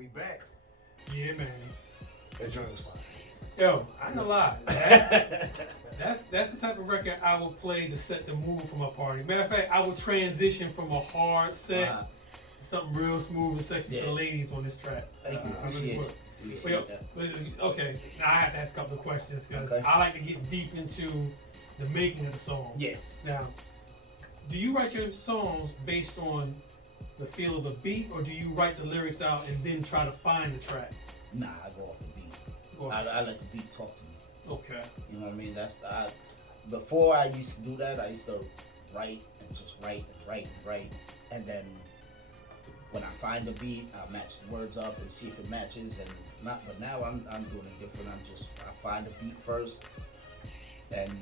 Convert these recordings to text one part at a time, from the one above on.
We back. Yeah, man. That joint was fire. Yo, I ain't gonna lie. That's the type of record I will play to set the mood for my party. Matter of fact, I will transition from a hard set to something real smooth and sexy for the ladies on this track. Thank you. Appreciate it. Okay, now I have to ask a couple of questions because I like to get deep into the making of the song. Yeah. Now, do you write your songs based on the feel of the beat, or do you write the lyrics out and then try to find the track? Nah, I go off the beat. I let the beat talk to me. Okay. You know what I mean? Before I used to do that, I used to write and just write and write and write. And then when I find the beat, I match the words up and see if it matches. But now I'm doing it different. I find the beat first and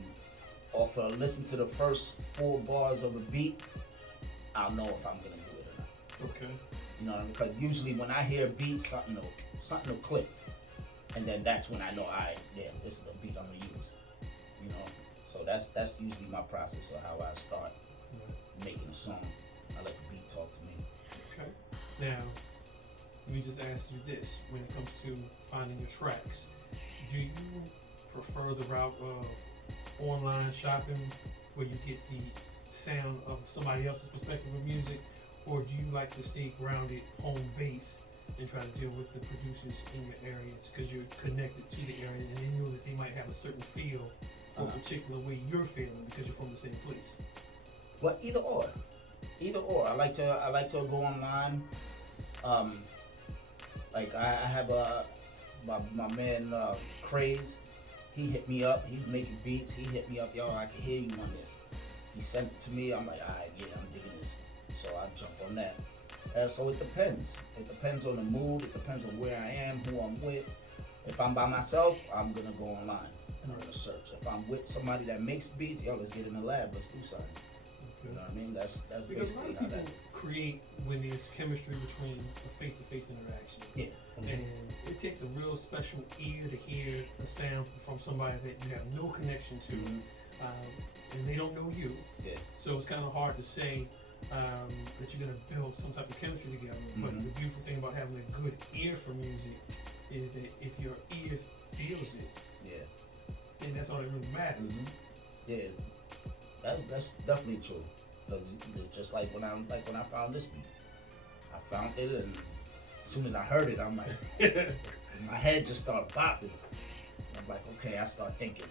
listen to the first 4 bars of the beat, I'll know if I'm gonna do it or not. Okay. You know what I mean? Because usually when I hear a beat, something will click. And then that's when I know, this is the beat I'm gonna use. You know, so that's usually my process of how I start making a song. I let the beat talk to me. Okay. Now, let me just ask you this: when it comes to finding your tracks, do you prefer the route of online shopping, where you get the sound of somebody else's perspective of music, or do you like to stay grounded, home base, and try to deal with the producers in your areas because you're connected to the area and they know that they might have a certain feel or a particular way you're feeling because you're from the same place? Well, either or. I like to go online. Like I have my man Craze. He hit me up. He's making beats. He hit me up. Yo, I can hear you on this. He sent it to me. I'm like, all right, yeah, I'm digging this. So I jump on that. So it depends. It depends on the mood. It depends on where I am, who I'm with. If I'm by myself, I'm gonna go online and I'm gonna search. If I'm with somebody that makes beats, yo, let's get in the lab. Let's do something. You know what I mean? That's because basically a lot how of that people create when there's chemistry between a face-to-face interaction. Yeah. And it takes a real special ear to hear a sound from somebody that you have no connection to, and they don't know you. Yeah. So it's kind of hard to say that you're gonna build some type of chemistry together. But the beautiful thing about having a good ear for music is that if your ear feels it, then that's all that really matters. Yeah. That's definitely true. Because it's just like when I found this beat. I found it, and as soon as I heard it, I'm like, my head just started popping. I'm like, okay, I start thinking.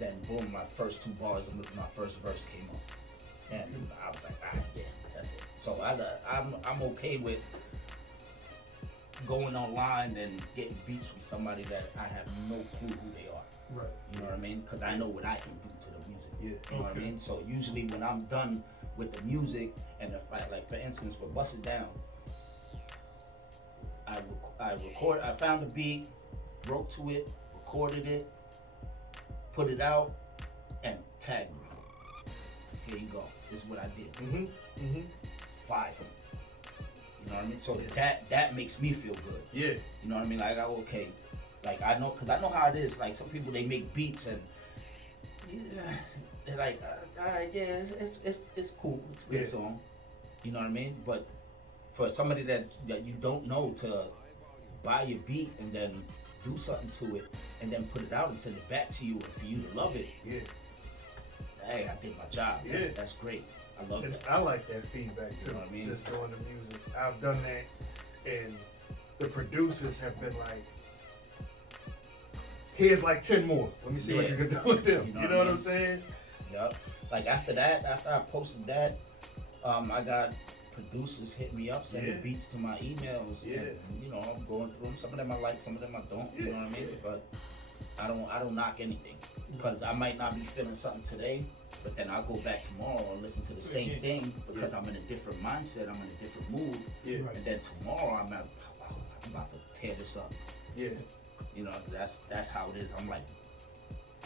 Then boom, my first 2 bars of my first verse came on, and I was like, yeah, that's it. So I'm okay with going online and getting beats from somebody that I have no clue who they are. Right. You know what I mean? Because I know what I can do to the music. Yeah. You know what I mean? So usually when I'm done with the music, and if like for instance for Bust It Down, I found the beat, wrote to it, recorded it, put it out, and tagged me. Here you go. This is what I did. Fire. You know what I mean? So that makes me feel good. Yeah. You know what I mean? Like, okay. Like I know how it is. Like some people, they make beats and they're like, all right, yeah, it's cool. It's a good song. You know what I mean? But for somebody that you don't know to buy your beat and then do something to it and then put it out and send it back to you and for you to love it. Yeah. Hey, I did my job. That's great. I love that. I like that feedback too. You know what I mean? Just doing the music. I've done that, and the producers have been like, here's like 10 more. Let me see what you can do with them. You know what I'm saying? Yep. Like after I posted that, I got producers hit me up, sending beats to my emails. Yeah. And, you know, I'm going through them. Some of them I like, some of them I don't. You know what I mean? But I don't knock anything because I might not be feeling something today, but then I'll go back tomorrow and listen to the same thing because I'm in a different mindset. I'm in a different mood. Yeah. And then tomorrow I'm about to tear this up. Yeah. You know, that's how it is. I'm like,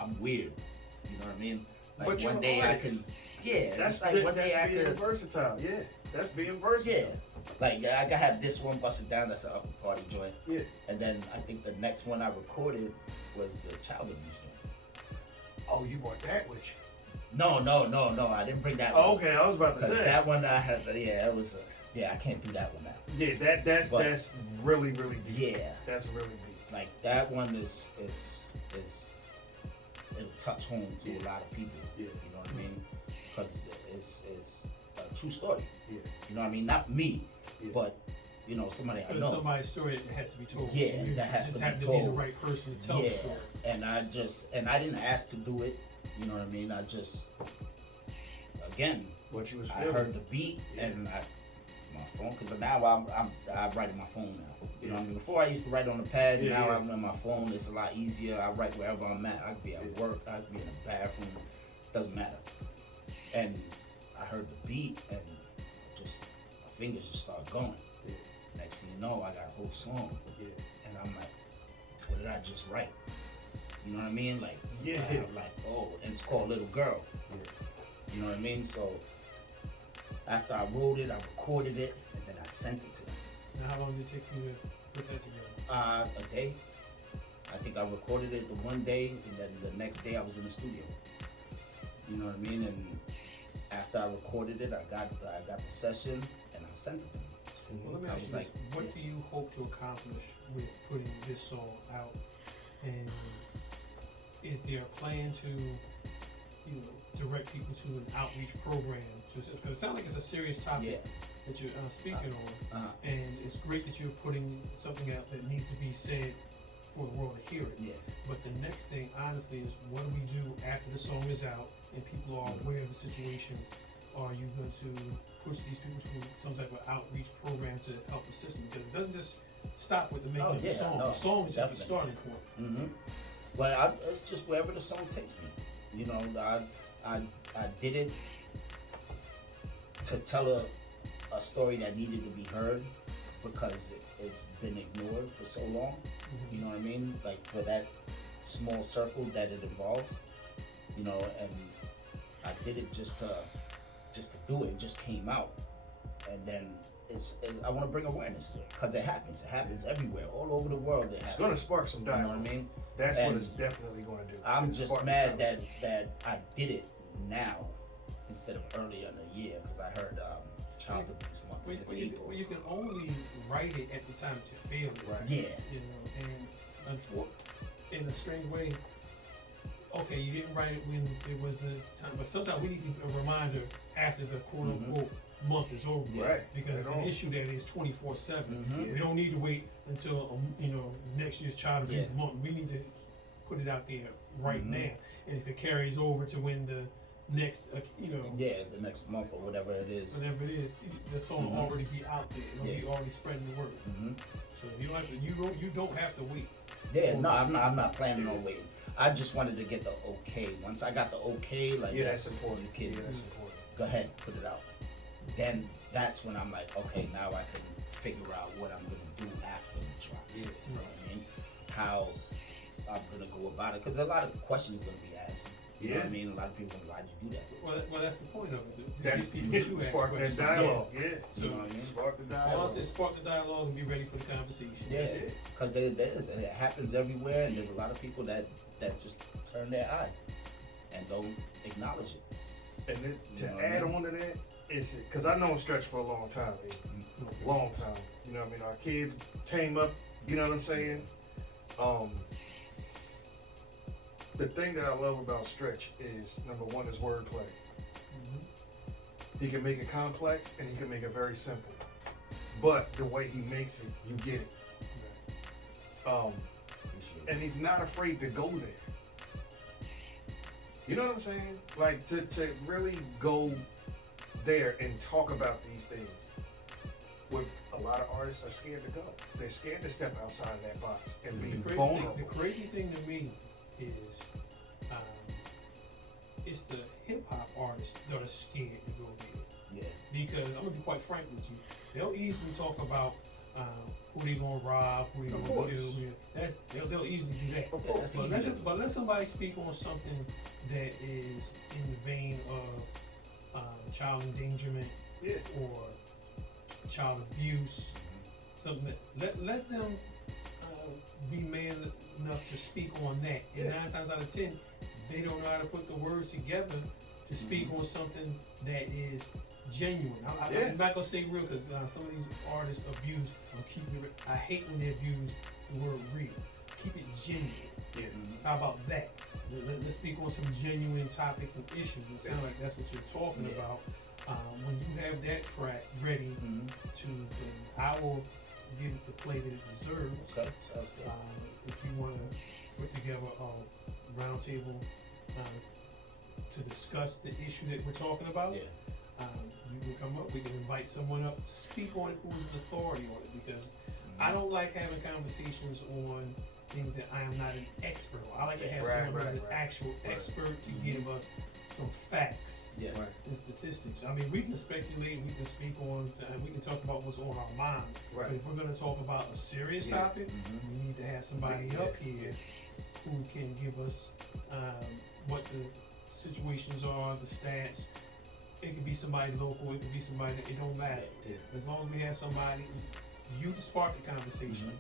I'm weird. You know what I mean? Like but one day I can, that's like one day I being can. versatile. Yeah, that's being versatile. Yeah, like I can have this one Busted Down. That's an upper party joint. Yeah. And then I think the next one I recorded was the child abuse joint. Oh, you brought that with you? No. I didn't bring that. Oh, one. okay, I was about to say that one I had. Yeah, it was. Yeah, I can't do that one now. Yeah, that's really deep. Yeah. That's really deep. Like that one is it'll touch home to a lot of people. Yeah. You know what I mean? Because it's a true story. Yeah. You know what I mean? Not me, Yeah. but you know, somebody I But it's know. somebody's story that has to be told. Yeah, You that has just to have be to be the told. right person to tell the story. And I didn't ask to do it. You know what I mean? I just, again, What you was I feeling. heard the beat and my phone, because now I write in my phone now. You know what I mean? Before I used to write on the pad, Yeah, now yeah. I'm on my phone. It's a lot easier. I write wherever I'm at. I could be at work. I could be in the bathroom. Doesn't matter. And I heard the beat and just my fingers just started going. Yeah. Next thing you know, I got a whole song. Yeah. And I'm like, what did I just write? You know what I mean? Like, Yeah. I'm like, oh, and it's called Little Girl. Yeah. You know what I mean? So after I wrote it, I recorded it, and then I sent it to them. Now, how long did it take you to put that together? A day. I think I recorded it the one day, and then the next day I was in the studio. You know what I mean? And after I recorded it, I got the session, and I sent it to them. Well, let me I ask was you like, this. What do you hope to accomplish with putting this song out? And is there a plan to, direct people to an outreach program? Because it sounds like it's a serious topic Yeah. that you're speaking on. Uh-huh. And it's great that you're putting something out that needs to be said for the world to hear it. Yeah. But the next thing, honestly, is what do we do after the song is out and people are aware of the situation? Are you going to push these people to some type of outreach program to help assist them? Because it doesn't just stop with the making of the song. No, The song is just the definitely. starting point. Mm-hmm. Well, it's just wherever the song takes me. You know, I did it to tell a story that needed to be heard because it's been ignored for so long. You know what I mean? Like for that small circle that it involves. You know, and I did it just to do it. It just came out, and then I want to bring awareness to it because it happens. It happens everywhere, all over the world. It happens. It's gonna spark some You know dialogue. what I mean? That's And what it's definitely gonna do. I'm It's just spark mad the that I did it now instead of earlier in the year because I heard child abuse month is in April. Well, you can only write it at the time that you feel it. Right. Yeah. And in a strange way, okay, you didn't write it when it was the time, but sometimes we need a reminder after the quote unquote month is over. Right. Because it's Right an on. issue that is 24/7. Mhm. We don't need to wait until next year's child abuse Yeah. month. We need to put it out there right Mhm. now. And if it carries over to when the next, Yeah, the next month or whatever it is. whatever it is, the song will already be out there. It'll be Yeah. already spreading the word. Hmm. So you don't have to. You don't have to wait. Yeah, no, I'm not planning on waiting. I just wanted to get the okay. Once I got the okay, like Yeah, yes, that's important. you can Yeah, that's important. go ahead, put it out. Then that's when I'm like, okay, now I can figure out what I'm gonna do after the drop. Yeah. You know what I mean? How I'm gonna go about it, because a lot of questions gonna be asked. You know what I Yeah. mean? A lot of people, why'd you do that? Well, that's the point of it. That's These people do ask spark that questions. dialogue. Yeah. You know what I mean? Spark the All dialogue. it's spark the dialogue and be ready for the conversation. Yeah, That's it. because there is, and it happens everywhere, and there's a lot of people that just turn their eye and don't acknowledge it. And then You to know what I add mean? on to that, is because I know Stretch for a long time, long time. You know what I mean? Our kids came up, you know what I'm saying? The thing that I love about Stretch is, number one, is wordplay. He can make it complex and he can make it very simple. But the way he makes it, you get it. Appreciate And he's not afraid to go there. You know what I'm saying? Like to really go there and talk about these things. What a lot of artists are scared to go. They're scared to step outside that box and be vulnerable. The crazy thing to me is, it's the hip hop artists that are scared to go there. Yeah. Because I'm gonna be quite frank with you, they'll easily talk about who they gonna rob, who they Of gonna course. kill. They'll easily do that. Of course. But let somebody speak on something that is in the vein of child endangerment Yeah. or child abuse, something that let them be man enough to speak on that. And Yeah. 9 times out of 10, they don't know how to put the words together to speak on something that is genuine. Yeah. I'm not gonna say real because some of these artists abuse. I'm keeping it. I hate when they abuse the word real. Keep it genuine. Yeah. How about that? Let's speak on some genuine topics and issues. It sounds like that's what you're talking about. When you have that track ready to, I will give it the play that it deserves. Okay, sounds good. If you want to put together a roundtable to discuss the issue that we're talking about, Yeah. you can come up. We can invite someone up to speak on it who's an authority on it, because I don't like having conversations on things that I am not an expert on. I like to have someone who's an actual expert to give us some facts Yeah. and statistics. I mean, we can speculate, we can speak on, we can talk about what's on our mind. Right. But if we're going to talk about a serious topic, we need to have somebody up here who can give us what the situations are, the stats. It could be somebody local, it could be somebody that it don't matter. Yeah. As long as we have somebody, you can spark the conversation,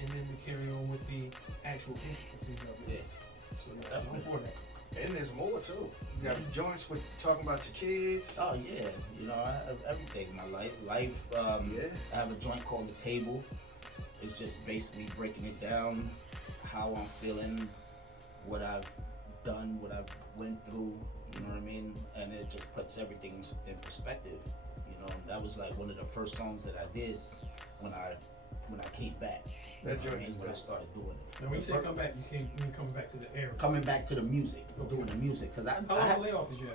and then we carry on with the actual intricacies of it. Yeah. So I'm for that. And there's more too. You got joints with talking about your kids. Oh yeah, you know, I have everything in my life. I have a joint called The Table. It's just basically breaking it down, how I'm feeling, what I've done, what I've went through, you know what I mean? And it just puts everything in perspective. You know, that was like one of the first songs that I did when I came back. That joint is when I started doing it. Now when you say come back, you coming back to the era. Coming back to the music, doing the music, cause How I long had, layoff is you at?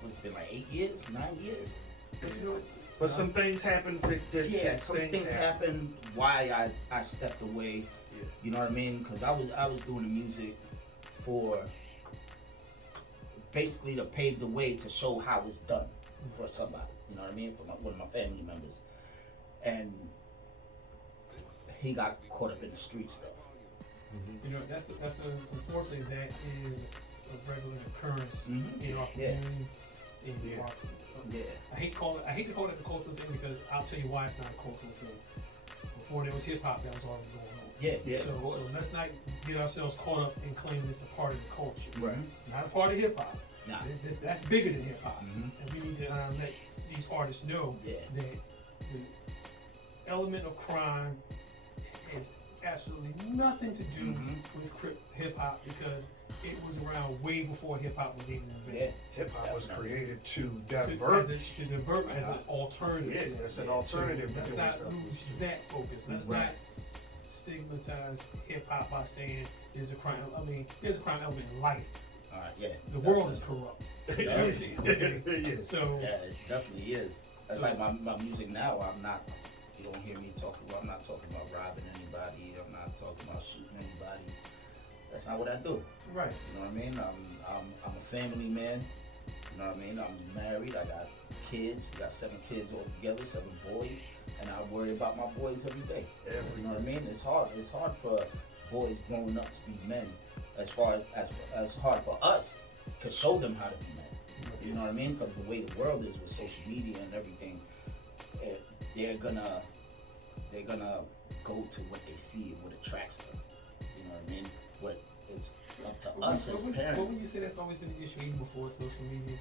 what's it been, like 8 years, 9 years? But you know, But some things happened Yeah, some things happened why I stepped away. Yeah. You know what I mean? Because I was doing the music for basically to pave the way to show how it's done for somebody. You know what I mean? For one of my family members, and he got caught up in the street stuff. you know, that's unfortunately that is a regular occurrence Mhm. in our Yeah. community. In Yeah. our, Yeah. I hate to call it a cultural thing, because I'll tell you why it's not a cultural thing. Before there was hip hop, that was already going on. Yeah, yeah, So, of course. so let's not get ourselves caught up and claim this a part of the culture. Right. It's not a part of hip hop. Nah. That's bigger than hip hop. Mhm. And we need to let these artists know Yeah. that the element of crime has absolutely nothing to do with hip hop, because it was around way before hip hop was even Yeah. invented. Hip hop was created to To divert. divert as an alternative. Yeah, it's an Yeah. alternative. Let's to not doing lose that focus. Let's Right. not stigmatize hip hop by saying there's a crime. I mean, there's a crime element in life. All right. Yeah. The world is corrupt. stuff. Everything. Okay. Yeah. So Yeah, it definitely is. That's So- like my music now. I'm not. You don't hear me talking. I'm not talking about robbing anybody. I'm not talking about shooting anybody. That's not what I do. right. You know what I mean? I'm a family man. You know what I mean? I'm married. I got kids. We got 7 kids all together, 7 boys, and I worry about my boys every day. You know what I mean? It's hard. It's hard for boys growing up to be men. As hard for us to show them how to be men. You know what I mean? Because the way the world is with social media and everything, they're gonna go to what they see and what attracts them. You know what I mean? But it's up to us as parents. What would you say that's always been the issue even before social media?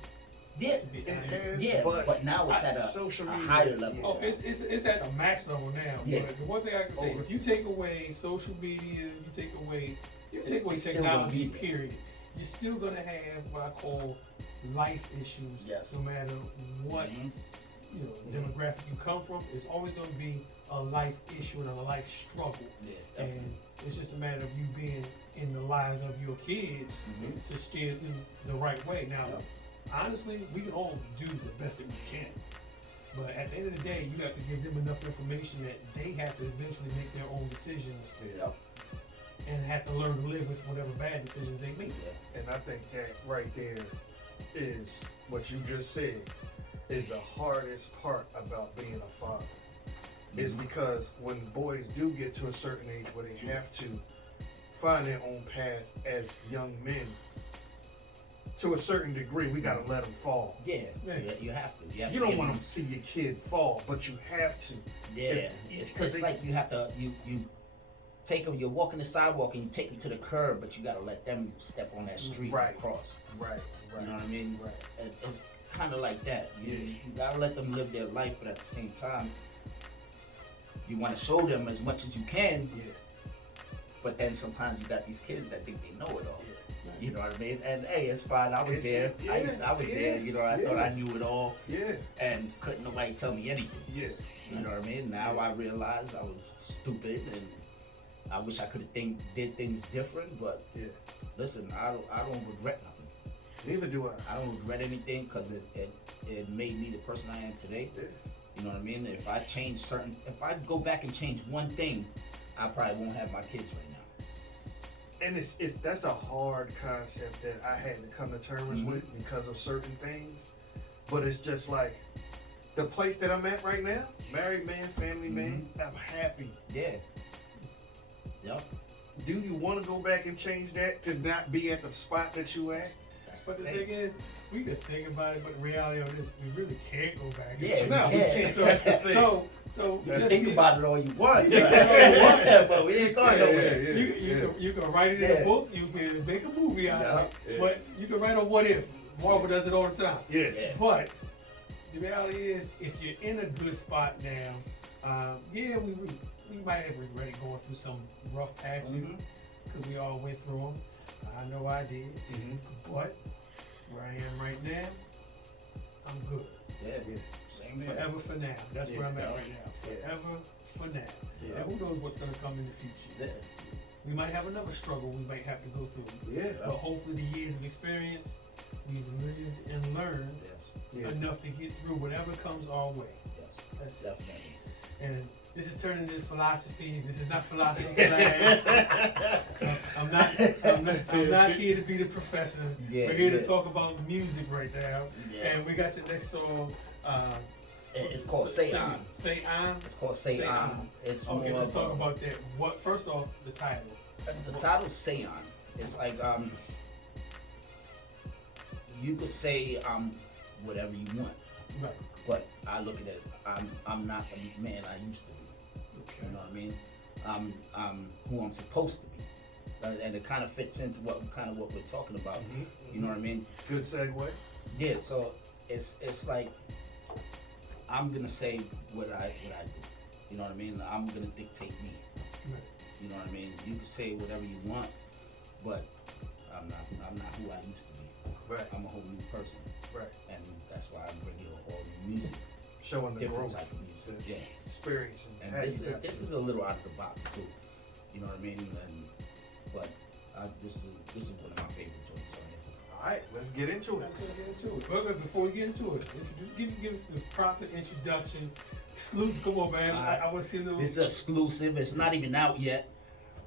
Yeah, To be It honest? has, yeah, but now it's at a social media, higher level. yeah. Oh, it's at a max level now. Yeah. But the one thing I can say, Over. if you take away social media, you take away It's still gonna technology, be there. period, you're still gonna have what I call life issues. Yes. No matter what Mhm. demographic you come from, it's always gonna be a life issue and a life struggle. Yeah, And definitely. it's just a matter of you being in the lives of your kids Mhm. to steer them the right way. Now, Yep. honestly, we can all do the best that we can. But at the end of the day, you have to give them enough information that they have to eventually make their own decisions Yep. and have to learn to live with whatever bad decisions they make. Yeah. And I think that right there is what you just said is the hardest part about being a father. Is because when boys do get to a certain age where they have to find their own path as young men, to a certain degree, we gotta let them fall. Yeah, Yeah. you have to. You, have You to don't give want them- to see your kid fall, but you have to. Yeah, If- it's because like you have to you take them. You're walking the sidewalk and you take them to the curb, but you gotta let them step on that street Right. and cross. Right. You know what I mean? Right. And it's kind of like that. You gotta let them live their life, but at the same time, you want to show them as much as you can. Yeah. But then sometimes you got these kids that think they know it all. Yeah. You know what I mean? And hey, it's fine. I was It's- there. yeah, I was there. You know, I yeah. thought I knew it all, Yeah. and couldn't nobody tell me anything. Yeah. You know what I mean? Now I realize I was stupid, and I wish I could have did things different. But Yeah. listen, I don't regret nothing. Neither do I. I don't regret anything because it made me the person I am today. Yeah. You know what I mean? If I go back and change one thing, I probably won't have my kids right now. And that's a hard concept that I had to come to terms with because of certain things. But it's just like the place that I'm at right now, married man, family man, I'm happy. Yeah. Yep. Do you want to go back and change that to not be at the spot that you at? That's But the thing is, we could think about it, but the reality of this, we really can't go back. Yeah, No, we can't. So That's the thing. So You just think get- about it all you want. Yeah. But we ain't going nowhere. Yeah. You can write it in a book. You can make a movie out of it. Yeah. But you can write a what if. Marvel does it all the time. Yeah. Yeah. But the reality is, if you're in a good spot now, we might have regretted going through some rough patches because we all went through them. I know I did. But where I am right now, I'm good. Yeah. Same here. Forever for now. That's where I'm at Yeah. right now. Forever for now. Yeah. And who knows what's going to come in the future. Yeah. We might have another struggle we might have to go through. Yeah. But hopefully the years of experience, we've lived and learned Yes. Yeah. enough to get through whatever comes our way. Yes. That's it. Definitely. And this is turning into philosophy. This is not philosophy class. I'm not here to be the professor. Yeah, We're here yeah. to talk about music right now. Yeah. And we got your next song. It's called Say On. Say On. It's called Say On. It's Okay, more let's of talk a- about that. What? First off, the title. The title Say On. It's like you could say whatever you want, Right. but I look at it. I'm not the man I used to be. Okay. You know what I mean? I'm who I'm supposed to be, and it kind of fits into what we're talking about. You know what I mean? Good segue. Yeah. So it's like I'm gonna say what I do. You know what I mean? I'm gonna dictate me. Right. You know what I mean? You can say whatever you want, but I'm not who I used to be. Right. I'm a whole new person, Right. and that's why I'm bringing all new music, Showing the different growth. type of music. Yeah. Experience. And how this you got is to a little out of the box too. You know what I mean? But this is one of my favorite joints on here. All right, let's get into it. Let's get into it. But before we get into it, give us the proper introduction. Exclusive, come on, man. I want to see the. It's exclusive. It's not even out yet.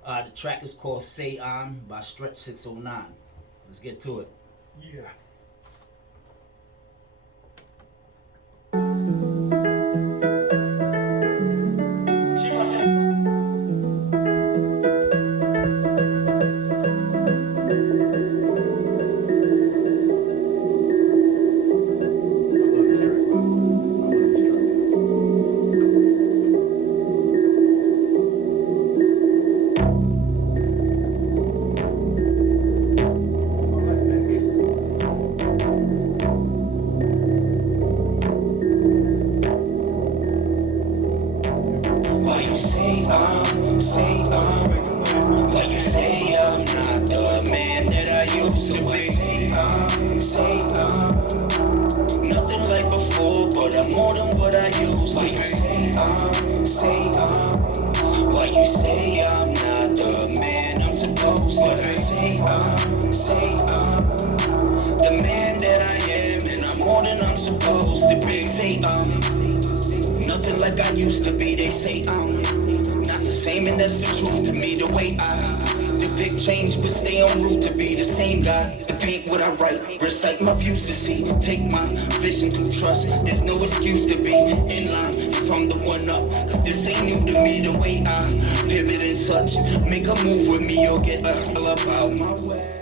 The track is called "Say On" by Stretch609. Let's get to it. Yeah. Why you say why you say I'm not the man that I used to be? Say nothing like before, but I'm more than what I used to be. Why you say I'm not the man I'm supposed to be? Say the man that I am, and I'm more than I'm supposed to be. Say nothing like I used to be. They say not the same, and that's the truth to me. The way I depict change, but stay en route to be the same guy. And paint what I write, recite my views to see. Take my vision to trust. There's no excuse to be in line if I'm the one up. Cause this ain't new to me. The way I pivot and such. Make a move with me or get all about my way.